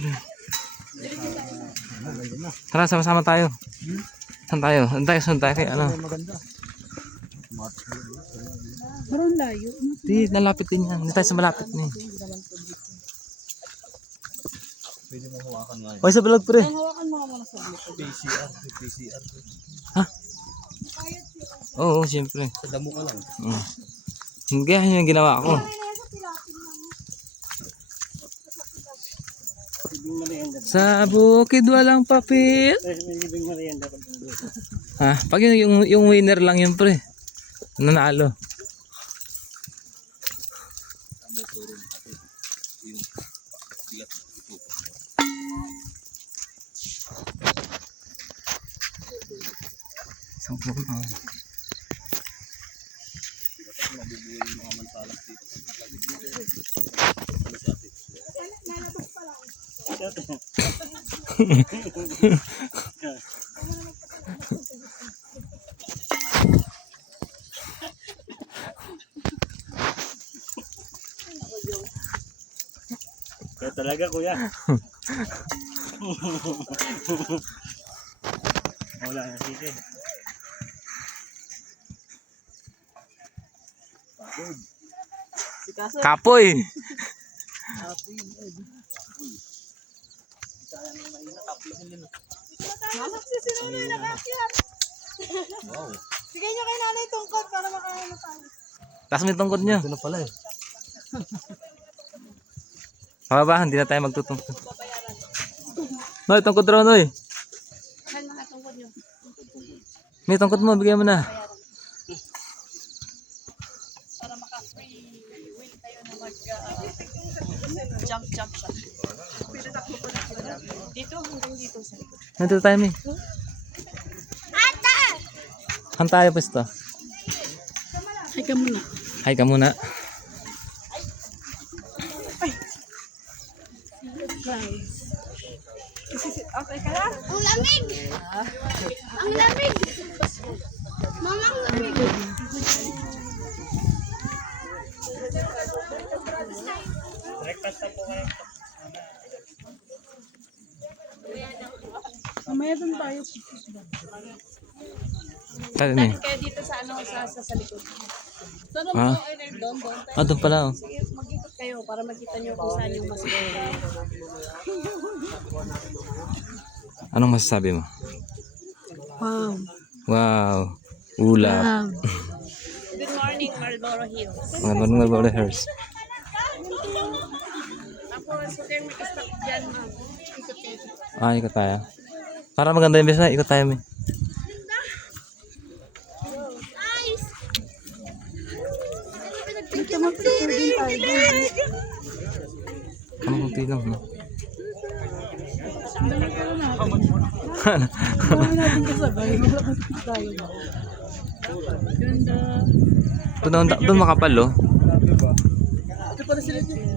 Siyempre. Tara, sama-sama tayo. Saan tayo? Saan tayo kay ano? Parang layo. Di, nalapit din yan. Hindi tayo sa malapit ni. Pwede mo hawakan nga yun. Oy, sa vlog pre. Hawakan mo muna sa PCR. Ha? Oo, siyempre. Sa damo ka lang. Hindi, yun yung ginawa ko. Sa bukid walang papel. Ha? Pag yung winner lang yun pre. Nanalo. Isang puno. Kaya talaga kuya. Wala na sige. Kapoy. Wow. Sige nyo kay nanay tungkod para makaano tayo. Taas mo yung tungkod nyo. Ito na pala eh. Mababa, hindi na tayo magtutungkod. Noy, tungkod raw, Noy. Saan mga tungkod nyo? May tungkod mo, bigyan mo na. Para maka-free will tayo na mag-jump shot. Dito, hanggang dito sa likod. Nandito tayo, May. Han tayo pwesto. Ay ka muna. Hi ka muna. Okay ka lang? Ang lamig! Ang lamig! Mama, ang lamig! Mamaya doon tayo. Tayo, May. Kaya dito sa ano, sa likod. Saan mo Ah. doon? Ah, doon pala, oh. Sige, mag-ikot kayo para makita nyo kung saan yung mas Anong masasabi mo? Wow. Wow. Ulap. Good morning, Marlboro Hills. Mga Marlboro Hills. Tapos, huwag kayong mag-stop dyan, ma'am. Ikot kayo. Ah, ikot tayo. Para maganda yung best na, ikot tayo, May. Nice! Dito mag-picture din tayo. Ano kung tinong, no? Marami natin kasabay. Mag-picture tayo. Ganda. Doon makapal, oh. Ito pala sila dyan.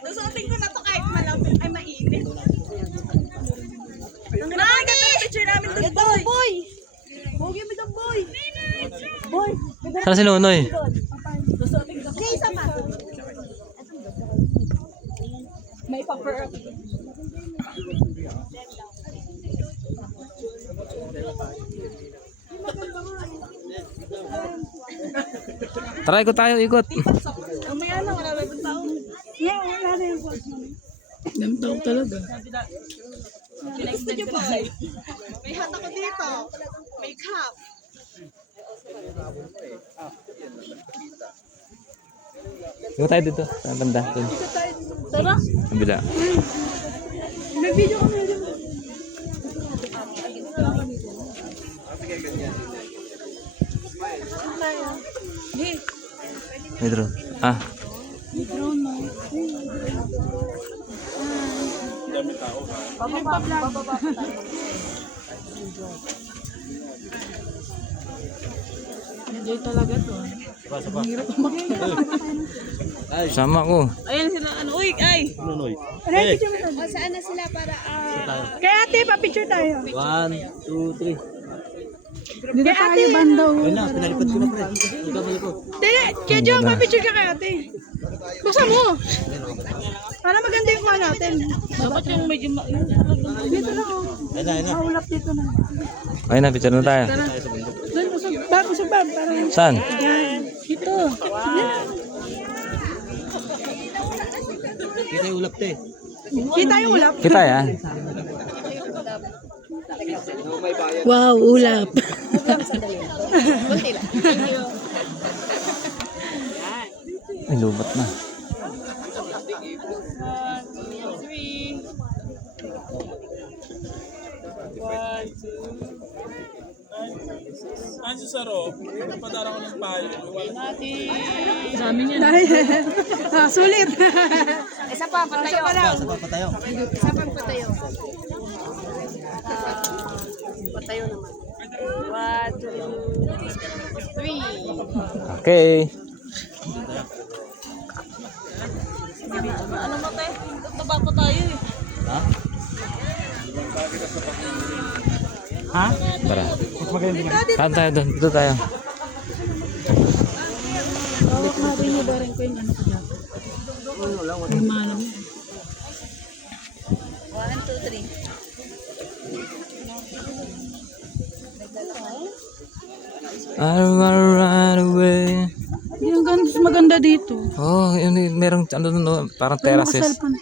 Nasuotin ko na to kahit malapit ay mainit. Ang ganda picture namin doon, boy. Boy! Boy, me the boy! Boy! Saan si Nonoy? Nasuotin ko. Okay, isa pa. May paper. Tara, ikot tayo, ikot. Mamaya na, wala na ibang tao. Yeah, wala na yung boss. Dami tao talaga. Gusto niyo ba? May hat ako dito. May cup. Ikot tayo dito. Sa banda. Doon. Tara. Kabila. May video kami. Hey, May drone. Ah. may drone mo. Bababa tayo. Enjoy talaga to. Ang hirap makita. Sama ko. Ayan sila, ano, uy, ay! Nunoy. O, saan na sila para Kaya ate, pa-picture tayo. 1, 2, 3. Dito tayo, banda. Ayun na, pinalipad ko na pre. Ikaw malikot. Dili, kaya dyan, pa-picture ka kay ate. Buksan mo. Para maganda yung kuha natin. Dapat yung medyo dito lang oh. Ayun na, ayun na. Maulap dito na. Ayun na, picture na tayo. Doon, usog ba? Parang Saan? yan. Dito. Kita yung ulap te. Kita yung ulap. Kita yan. Wow, ulap. Ay, lubat na. Anso Saro, napadara ko ng payo. Dami niya. Sulit. Isa pa, patayo. Sa papatayo. Isa pang patayo. Patayo naman. 1, 2, 3. Okay. Ano mo tayo? Taba ko tayo eh. Ha? Tara. Saan tayo doon? Dito tayo. Bawat mabi niyo ba rin ko yung ano ko dyan? Ay, malam. 1, 2, 3. I wanna run away. Yung maganda dito. Oh, yun, merong ano no, parang terraces. Cellphone.